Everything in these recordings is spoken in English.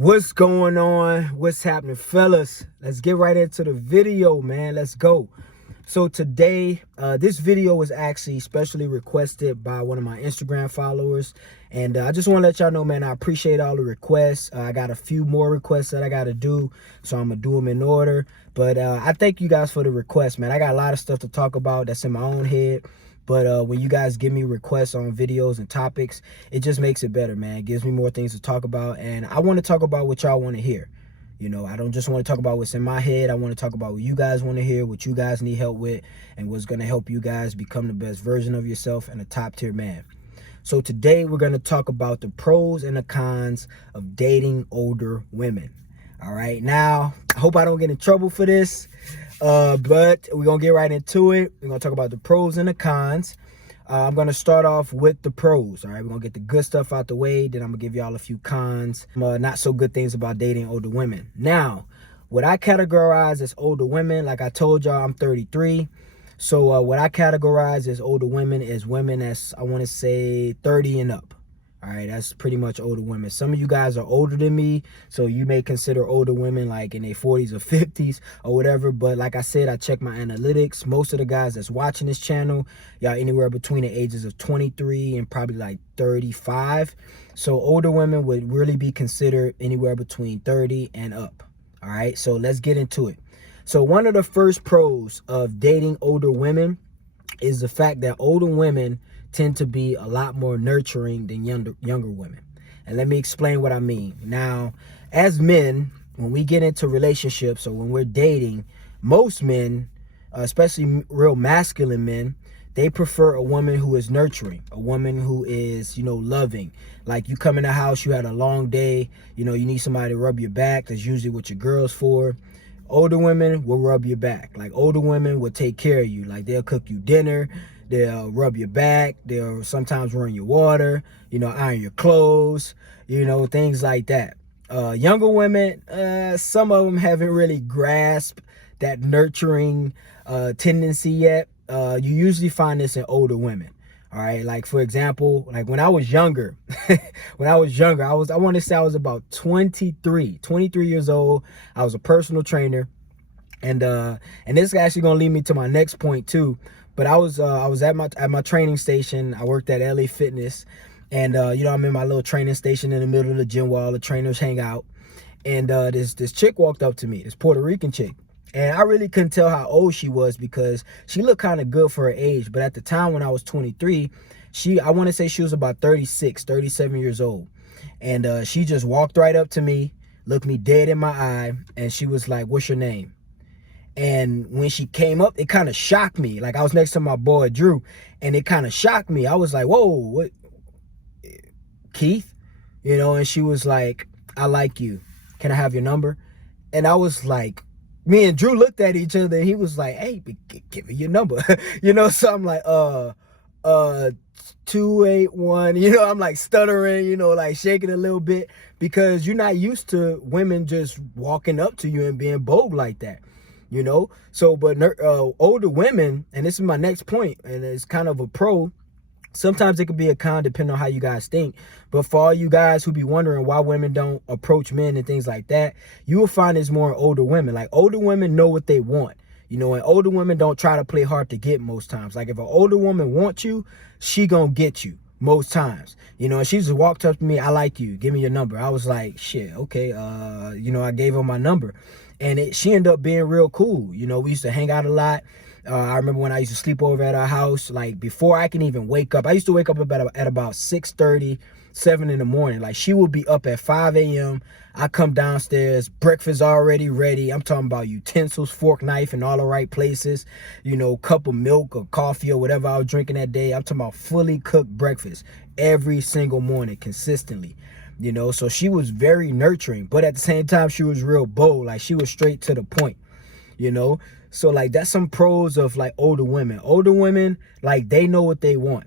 What's going on? What's happening, fellas? Let's get right into the video, man. Let's go. So today, this video was actually specially requested by one of my Instagram followers. And I just want to let y'all know, man, I appreciate all the requests. I got a few more requests that I got to do, so I'm going to do them in order. But I thank you guys for the request, man. I got a lot of stuff to talk about that's in my own head. But when you guys give me requests on videos and topics, it just makes it better, man. It gives me more things to talk about. And I want to talk about what y'all want to hear. You know, I don't just want to talk about what's in my head. I want to talk about what you guys want to hear, what you guys need help with, and what's going to help you guys become the best version of yourself and a top tier man. So today we're going to talk about the pros and the cons of dating older women. All right. Now, I hope I don't get in trouble for this. But we're going to get right into it. We're going to talk about the pros and the cons. I'm going to start off with the pros. All right, we're going to get the good stuff out the way. Then I'm going to give y'all a few cons, not so good things about dating older women. Now, what I categorize as older women, like I told y'all, I'm 33. So what I categorize as older women is women that's, I want to say, 30 and up. All right, that's pretty much older women. Some of you guys are older than me, so you may consider older women like in their 40s or 50s or whatever. But like I said, I check my analytics. Most of the guys that's watching this channel, y'all anywhere between the ages of 23 and probably like 35. So older women would really be considered anywhere between 30 and up. All right, so let's get into it. So one of the first pros of dating older women is the fact that older women tend to be a lot more nurturing than younger women. And let me explain what I mean. Now, as men, when we get into relationships or when we're dating, most men, especially real masculine men, they prefer a woman who is nurturing, a woman who is, loving. Like you come in the house, you had a long day, you need somebody to rub your back. That's usually what your girl's for. Older women will rub your back. Like older women will take care of you. Like they'll cook you dinner. They'll rub your back. They'll sometimes run your water, iron your clothes, things like that. Younger women, some of them haven't really grasped that nurturing tendency yet. You usually find this in older women. All right. Like, for example, like when I was younger, I want to say I was about 23 years old. I was a personal trainer. And this is actually going to lead me to my next point too. But I was at my training station. I worked at LA Fitness, and I'm in my little training station in the middle of the gym where all the trainers hang out. And this chick walked up to me, this Puerto Rican chick, and I really couldn't tell how old she was because she looked kind of good for her age. But at the time when I was 23, I want to say she was about 36, 37 years old, and she just walked right up to me, looked me dead in my eye, and she was like, "What's your name?" And when she came up, it kind of shocked me. Like I was next to my boy Drew, and it kind of shocked me. I was like, "Whoa, what, Keith?" And she was like, "I like you. Can I have your number?" And I was like, me and Drew looked at each other, and he was like, "Hey, give me your number." So I'm like, 281, I'm like stuttering, like shaking a little bit because you're not used to women just walking up to you and being bold like that. So but older women, and this is my next point, and it's kind of a pro. Sometimes it could be a con depending on how you guys think. But for all you guys who be wondering why women don't approach men and things like that, you will find it's more in older women. Like older women know what they want. And older women don't try to play hard to get most times. Like if an older woman wants you, she gonna get you most times. And she just walked up to me, "I like you. Give me your number." I was like, shit, okay. I gave her my number. And she ended up being real cool. We used to hang out a lot. I remember when I used to sleep over at our house, like before I can even wake up. I used to wake up at about 6:30, 7 in the morning. Like she would be up at 5 a.m. I come downstairs, breakfast already ready. I'm talking about utensils, fork, knife in all the right places. Cup of milk or coffee or whatever I was drinking that day. I'm talking about fully cooked breakfast every single morning consistently. So she was very nurturing, but at the same time, she was real bold. Like she was straight to the point, So like that's some pros of like older women. Older women, like they know what they want,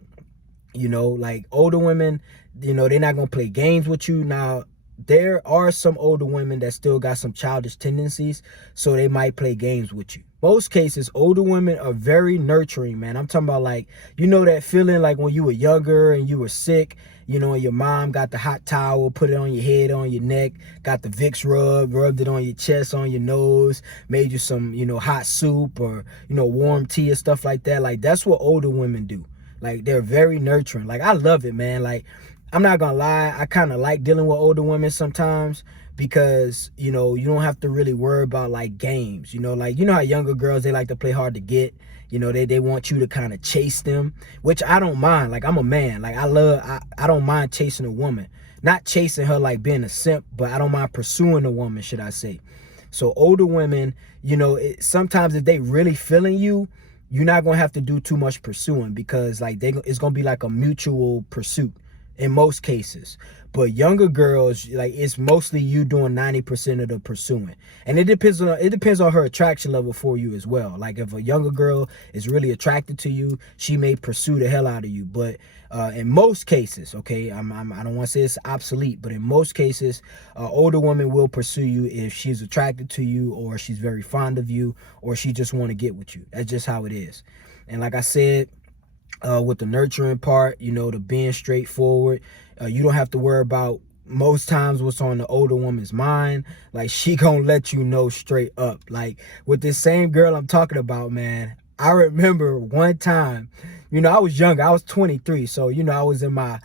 like older women, they're not going to play games with you. Now, there are some older women that still got some childish tendencies, so they might play games with you. most cases, older women are very nurturing, man. I'm talking about, like, you know that feeling like when you were younger and you were sick, you know, and your mom got the hot towel, put it on your head, on your neck, got the Vicks rubbed it on your chest, on your nose, made you some, you know, hot soup or, you know, warm tea or stuff like that. Like, that's what older women do. Like, they're very nurturing. Like, I love it, man. Like, I'm not gonna lie, I kind of like dealing with older women sometimes, because, you know, you don't have to really worry about, like, games. You know, like, you know how younger girls, they like to play hard to get. You know, they want you to kind of chase them, which I don't mind. Like, I'm a man. Like, I don't mind chasing a woman. Not chasing her like being a simp, but I don't mind pursuing a woman, should I say. So older women, you know, sometimes if they really feeling you, you're not going to have to do too much pursuing, because, like, it's going to be like a mutual pursuit in most cases. But younger girls, like, it's mostly you doing 90% of the pursuing. And it depends on her attraction level for you as well. Like, if a younger girl is really attracted to you, she may pursue the hell out of you. But in most cases, okay, I don't want to say it's obsolete, but in most cases, older woman will pursue you if she's attracted to you, or she's very fond of you, or she just want to get with you. That's just how it is. And like I said, with the nurturing part, you know, the being straightforward, you don't have to worry about most times what's on the older woman's mind. Like, she gonna let you know straight up. Like, with this same girl I'm talking about, man, I remember one time, you know, I was younger, I was 23, so, you know, I was in my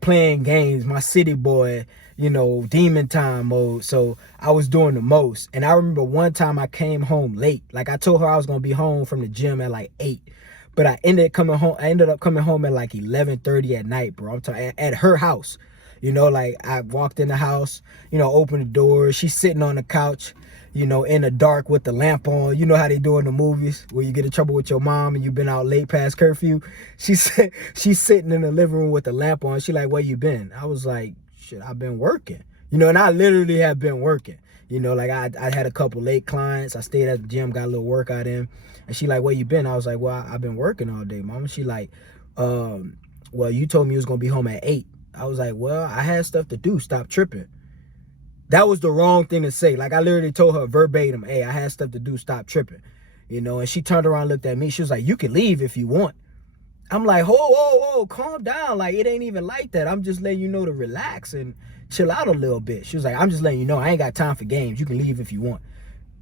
playing games, my city boy, you know, demon time mode. So I was doing the most. And I remember one time I came home late. Like, I told her I was gonna be home from the gym at like 8. But I ended up coming home at like 11:30 at night, bro. I'm talking at her house. You know, like, I walked in the house, you know, opened the door. She's sitting on the couch, you know, in the dark with the lamp on. You know how they do in the movies where you get in trouble with your mom and you've been out late past curfew. She's sitting in the living room with the lamp on. She like, where you been? I was like, shit, I've been working. You know, and I literally have been working. You know, like, I had a couple late clients. I stayed at the gym, got a little workout in. And she like, where you been? I was like, well, I've been working all day, mama. She like, well, you told me you was going to be home at 8. I was like, well, I had stuff to do. Stop tripping. That was the wrong thing to say. Like, I literally told her verbatim, hey, I had stuff to do. Stop tripping. You know, and she turned around and looked at me. She was like, you can leave if you want. I'm like, whoa, calm down. Like, it ain't even like that. I'm just letting you know to relax and chill out a little bit. She was like, I'm just letting you know I ain't got time for games. You can leave if you want.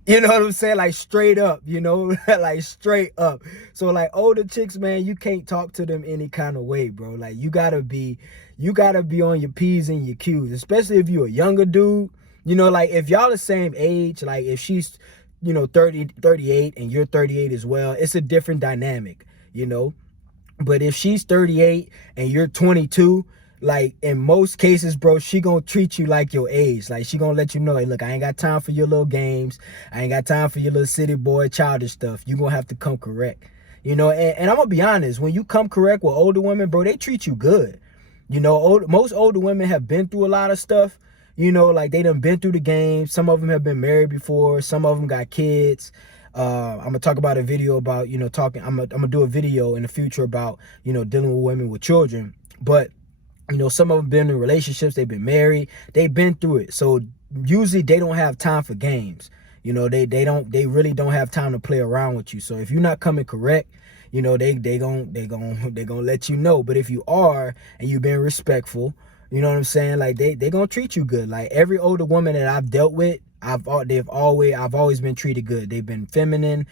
You know what I'm saying? Like, straight up, you know, like, straight up. So, like, older chicks, man, you can't talk to them any kind of way, bro. Like, you gotta be on your P's and your Q's, especially if you're a younger dude. You know, like, if y'all the same age, like, if she's, you know, 38 and you're 38 as well, it's a different dynamic, you know. But if she's 38 and you're 22, like, in most cases, bro, she gonna treat you like your age. Like, she gonna let you know, like, look, I ain't got time for your little games. I ain't got time for your little city boy childish stuff. You gonna have to come correct. You know, and I'm gonna be honest, when you come correct with older women, bro, they treat you good. You know, most older women have been through a lot of stuff. You know, like, they done been through the game. Some of them have been married before. Some of them got kids. I'm gonna talk about a video about, you know, I'm gonna do a video in the future about, you know, dealing with women with children. But, you know, some of them been in relationships, they've been married, they've been through it. So usually they don't have time for games. You know, they really don't have time to play around with you. So if you're not coming correct, you know, they gonna let you know. But if you are and you've been respectful, you know what I'm saying? Like, they gonna treat you good. Like, every older woman that I've dealt with, I've always been treated good. They've been feminine,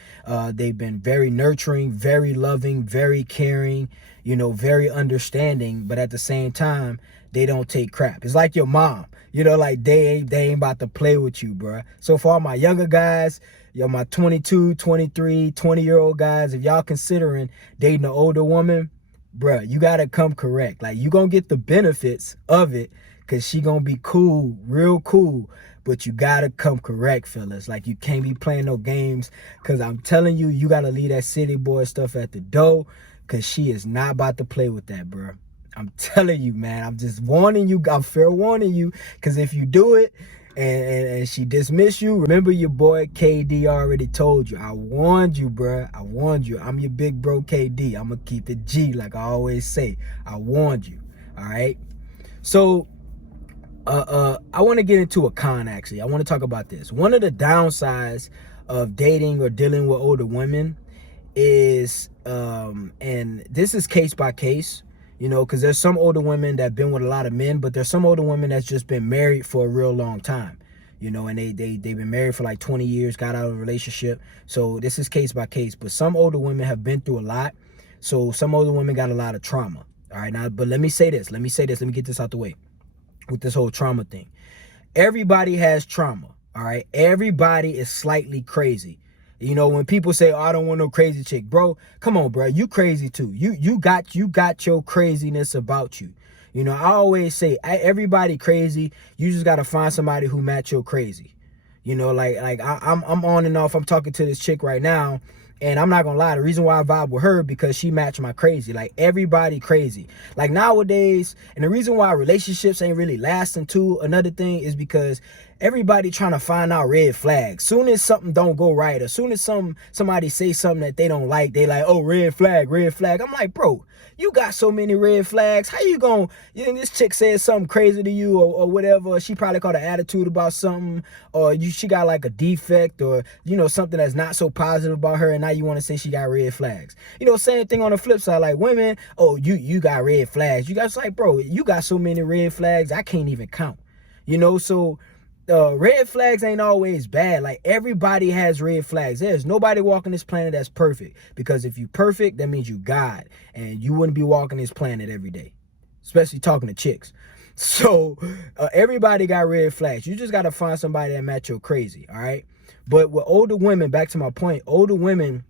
they've been very nurturing, very loving, very caring, you know, very understanding, but at the same time, they don't take crap. It's like your mom, you know, like, they ain't about to play with you, bruh. So for all my younger guys, yo, my 22, 23, 20-year-old guys, if y'all considering dating an older woman, bruh, you gotta come correct. Like, you gonna get the benefits of it, because she gonna be cool, real cool. But you gotta come correct, fellas. Like, you can't be playing no games, because I'm telling you, you gotta leave that city boy stuff at the door, because she is not about to play with that, bro. I'm telling you, man. I'm just warning you. I'm fair warning you, because if you do it and she dismiss you, remember your boy KD already told you. I warned you, bro. I warned you. I'm your big bro KD. I'm gonna keep it G, like I always say. I warned you. All right. So I want to get into a con, actually. I want to talk about this. One of the downsides of dating or dealing with older women is and this is case by case, you know, because there's some older women that been with a lot of men, but there's some older women that's just been married for a real long time, you know, and they've been married for like 20 years, got out of a relationship. So this is case by case, but some older women have been through a lot. So some older women got a lot of trauma. All right, now, but let me say this, let me get this out the way with this whole trauma thing. Everybody has trauma. All right, everybody is slightly crazy. You know, when people say, "Oh, I don't want no crazy chick," bro, come on, bro, you crazy too. You got your craziness about you. You know, I always say everybody crazy. You just gotta find somebody who match your crazy. You know, like I'm on and off. I'm talking to this chick right now, and I'm not gonna lie, the reason why I vibe with her because she matched my crazy. Like everybody crazy. Like nowadays, and the reason why relationships ain't really lasting too, another thing is because everybody trying to find out red flags. Soon as something don't go right, or soon as somebody say something that they don't like, they like, oh, red flag, red flag. I'm like, bro, you got so many red flags. How you gonna, you know, this chick said something crazy to you or whatever. She probably got an attitude about something, or she got like a defect, or, you know, something that's not so positive about her, and now you want to say she got red flags. You know, same thing on the flip side, like women, oh, you got red flags. You guys like, bro, you got so many red flags, I can't even count. You know, so red flags ain't always bad. Like everybody has red flags. There's nobody walking this planet that's perfect, because if you perfect, that means you God, and you wouldn't be walking this planet every day, especially talking to chicks. So everybody got red flags. You just got to find somebody that match your crazy. All right. But with older women, back to my point, older women,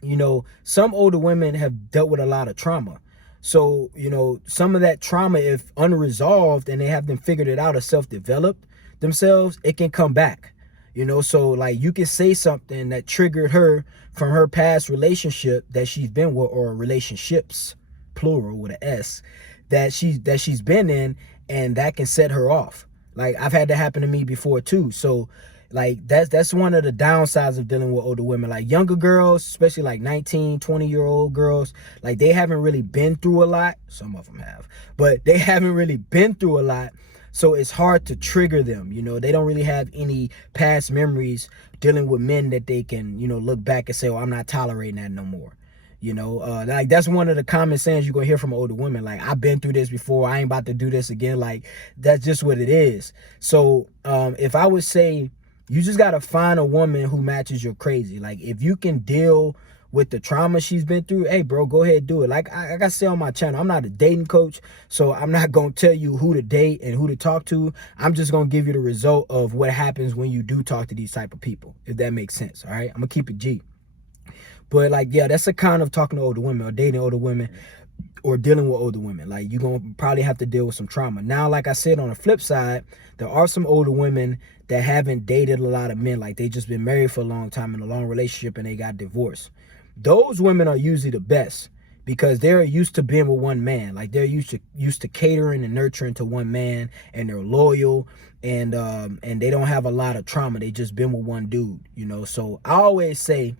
you know, some older women have dealt with a lot of trauma. So, you know, some of that trauma, if unresolved and they haven't figured it out or self-developed themselves, it can come back. You know, so like you can say something that triggered her from her past relationship that she's been with, or relationships, plural with an S, that she's been in, and that can set her off. Like I've had that happen to me before too. So like that's one of the downsides of dealing with older women. Like younger girls, especially like 19, 20-year-old girls, like they haven't really been through a lot. Some of them have, but they haven't really been through a lot. So it's hard to trigger them. You know, they don't really have any past memories dealing with men that they can, you know, look back and say, oh, I'm not tolerating that no more. You know, like that's one of the common sayings you're gonna hear from older women. Like, I've been through this before, I ain't about to do this again. Like, that's just what it is. So if I would say, you just gotta find a woman who matches your crazy. Like, if you can deal with the trauma she's been through, hey bro, go ahead, do it. Like I say on my channel, I'm not a dating coach, so I'm not gonna tell you who to date and who to talk to. I'm just gonna give you the result of what happens when you do talk to these type of people, if that makes sense. All right, I'm gonna keep it G. But like, yeah, that's a kind of talking to older women, or dating older women, or dealing with older women. Like, you're gonna probably have to deal with some trauma. Now, like I said, on the flip side, there are some older women that haven't dated a lot of men. Like, they just been married for a long time in a long relationship and they got divorced. Those women are usually the best, because they're used to being with one man. Like, they're used to catering and nurturing to one man, and they're loyal, and they don't have a lot of trauma. They just been with one dude, you know. So I always say,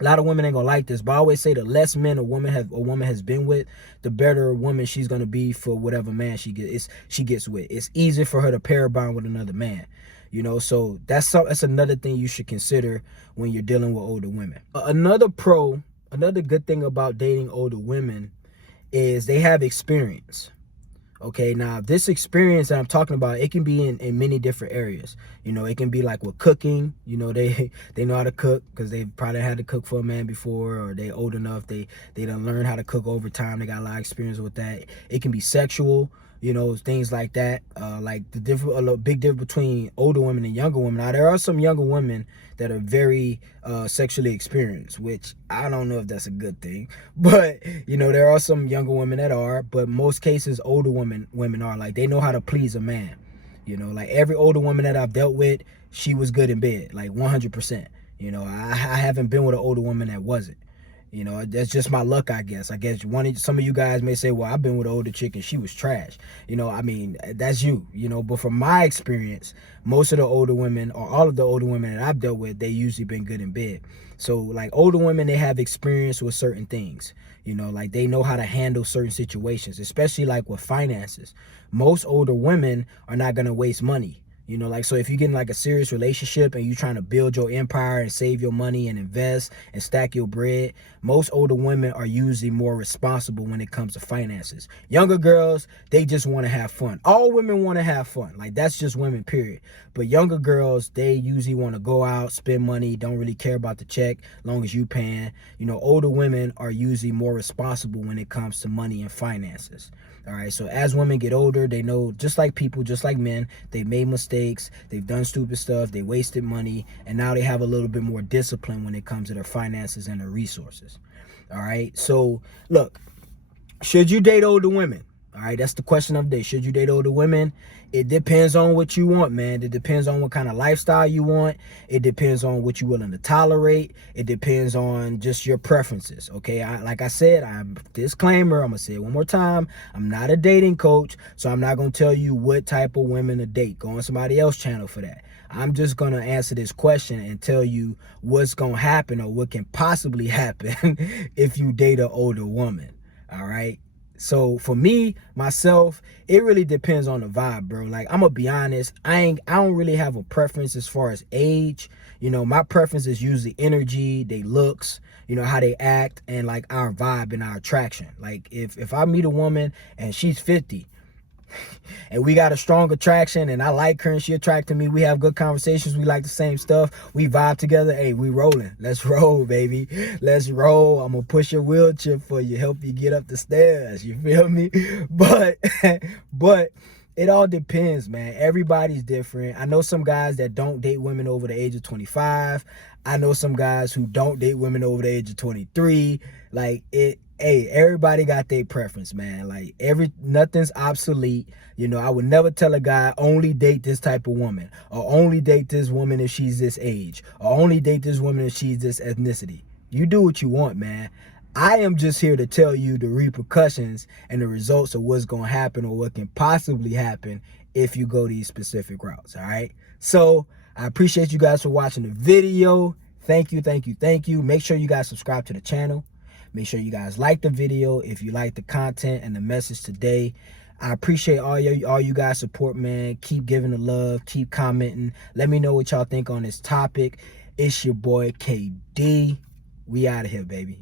a lot of women ain't gonna like this, but I always say the less men a woman has been with, the better woman she's gonna be for whatever man she gets with. It's easier for her to pair bond with another man, you know. So that's another thing you should consider when you're dealing with older women. Another good thing about dating older women is they have experience. Okay, now this experience that I'm talking about, it can be in many different areas. You know, it can be like with cooking. You know, they know how to cook because they've probably had to cook for a man before, or they old enough, they done learn how to cook over time. They got a lot of experience with that. It can be sexual, you know, things like that. Like a big difference between older women and younger women. Now, there are some younger women that are very sexually experienced, which I don't know if that's a good thing, but you know, there are some younger women that are, but most cases older women are, like, they know how to please a man. You know, like every older woman that I've dealt with, she was good in bed, like 100%. You know, I haven't been with an older woman that wasn't. You know, that's just my luck, I guess. Some of you guys may say, well, I've been with an older chick and she was trash. You know, I mean, that's you know. But from my experience, most of the older women, or all of the older women that I've dealt with, they usually been good in bed. So like older women, they have experience with certain things. You know, like they know how to handle certain situations, especially like with finances. Most older women are not going to waste money. You know, like, so if you get in like a serious relationship and you trying to build your empire and save your money and invest and stack your bread, most older women are usually more responsible when it comes to finances. Younger girls, they just want to have fun. All women want to have fun. Like, that's just women, period. But younger girls, they usually want to go out, spend money, don't really care about the check, long as you paying. You know, older women are usually more responsible when it comes to money and finances. All right, so as women get older, they know, just like people, just like men, they made mistakes, they've done stupid stuff, they wasted money, and now they have a little bit more discipline when it comes to their finances and their resources. All right, so look, should you date older women? All right, that's the question of the day. Should you date older women? It depends on what you want, man. It depends on what kind of lifestyle you want. It depends on what you're willing to tolerate. It depends on just your preferences, okay? Like I said, I'm disclaimer, I'm going to say it one more time. I'm not a dating coach, so I'm not going to tell you what type of women to date. Go on somebody else's channel for that. I'm just going to answer this question and tell you what's going to happen or what can possibly happen if you date an older woman, all right? So for me, myself, it really depends on the vibe, bro. Like, I'm gonna be honest, I don't really have a preference as far as age. You know, my preference is usually energy, they looks, you know, how they act, and like our vibe and our attraction. Like, if I meet a woman and she's 50 and we got a strong attraction and I like her and she attracted me, we have good conversations, we like the same stuff, we vibe together, hey, we rolling. Let's roll, baby. Let's roll. I'm gonna push your wheelchair for you, help you get up the stairs, you feel me? But it all depends, man. Everybody's different. I know some guys that don't date women over the age of 25. I know some guys who don't date women over the age of 23. Like, hey, everybody got their preference, man. Like, nothing's obsolete. You know, I would never tell a guy only date this type of woman, or only date this woman if she's this age, or only date this woman if she's this ethnicity. You do what you want, man. I am just here to tell you the repercussions and the results of what's going to happen or what can possibly happen if you go these specific routes, all right? So I appreciate you guys for watching the video. Thank you, thank you, thank you. Make sure you guys subscribe to the channel. Make sure you guys like the video if you like the content and the message today. I appreciate all you guys support, man. Keep giving the love, keep commenting. Let me know what y'all think on this topic. It's your boy KD. We out of here, baby.